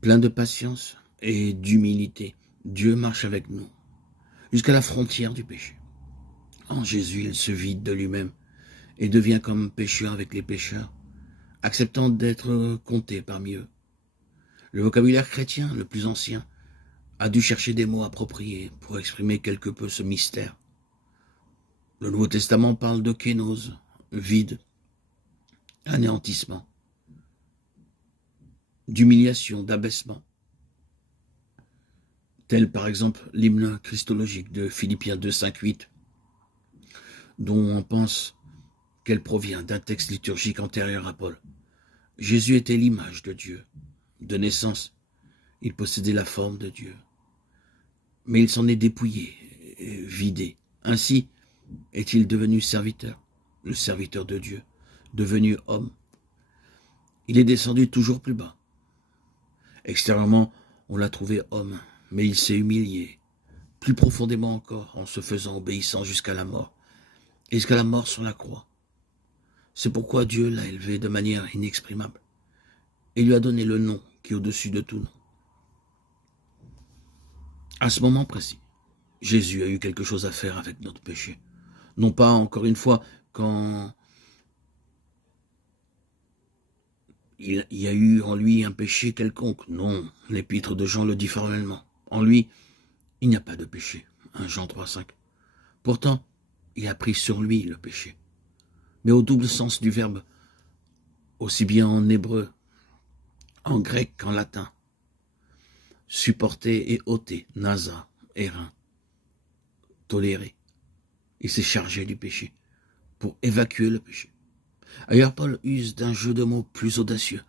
Plein de patience et d'humilité, Dieu marche avec nous jusqu'à la frontière du péché. En Jésus, il se vide de lui-même et devient comme pécheur avec les pécheurs, acceptant d'être compté parmi eux. Le vocabulaire chrétien, le plus ancien, a dû chercher des mots appropriés pour exprimer quelque peu ce mystère. Le Nouveau Testament parle de kénose, vide, anéantissement, d'humiliation, d'abaissement, tel par exemple l'hymne christologique de Philippiens 2, 5, 8, dont on pense qu'elle provient d'un texte liturgique antérieur à Paul. Jésus était l'image de Dieu. De naissance, il possédait la forme de Dieu. Mais il s'en est dépouillé, vidé. Ainsi est-il devenu serviteur, le serviteur de Dieu, devenu homme. Il est descendu toujours plus bas. Extérieurement, on l'a trouvé homme, mais il s'est humilié, plus profondément encore, en se faisant obéissant jusqu'à la mort, et jusqu'à la mort sur la croix. C'est pourquoi Dieu l'a élevé de manière inexprimable, et lui a donné le nom qui est au-dessus de tout nom. À ce moment précis, Jésus a eu quelque chose à faire avec notre péché. Non pas, encore une fois, quand il y a eu en lui un péché quelconque. Non, l'épître de Jean le dit formellement. En lui, il n'y a pas de péché. 1 Jean 3, 5. Pourtant, il a pris sur lui le péché. Mais au double sens du verbe, aussi bien en hébreu, en grec qu'en latin. Supporter et ôter, nasa, erin, tolérer. Il s'est chargé du péché pour évacuer le péché. Ailleurs, Paul use d'un jeu de mots plus audacieux.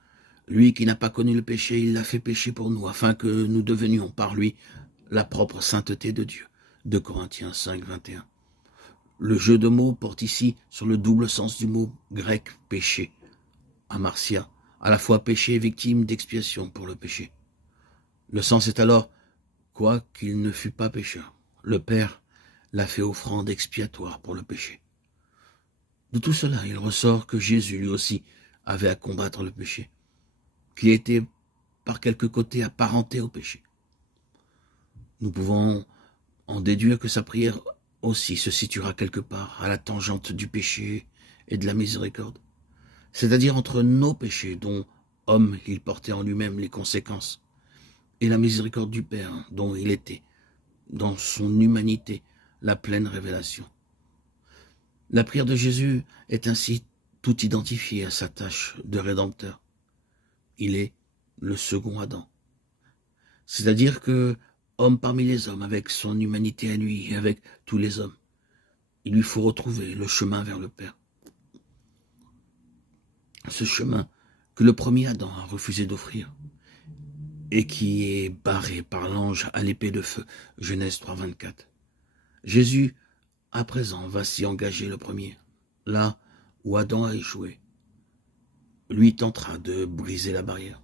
Lui qui n'a pas connu le péché, il l'a fait pécher pour nous, afin que nous devenions par lui la propre sainteté de Dieu. 2 Corinthiens 5, 21. Le jeu de mots porte ici sur le double sens du mot grec péché, amartia, à la fois péché et victime d'expiation pour le péché. Le sens est alors, quoi qu'il ne fût pas pécheur, le Père l'a fait offrande expiatoire pour le péché. De tout cela, il ressort que Jésus lui aussi avait à combattre le péché, qu'il était par quelque côté apparenté au péché. Nous pouvons en déduire que sa prière aussi se situera quelque part à la tangente du péché et de la miséricorde, c'est-à-dire entre nos péchés dont, homme, il portait en lui-même les conséquences, et la miséricorde du Père dont il était, dans son humanité, la pleine révélation. La prière de Jésus est ainsi tout identifiée à sa tâche de rédempteur. Il est le second Adam. C'est-à-dire que, homme parmi les hommes, avec son humanité à lui et avec tous les hommes, il lui faut retrouver le chemin vers le Père. Ce chemin que le premier Adam a refusé d'offrir et qui est barré par l'ange à l'épée de feu, Genèse 3, 24. Jésus, à présent, va s'y engager le premier, là où Adam a échoué. Lui tentera de briser la barrière.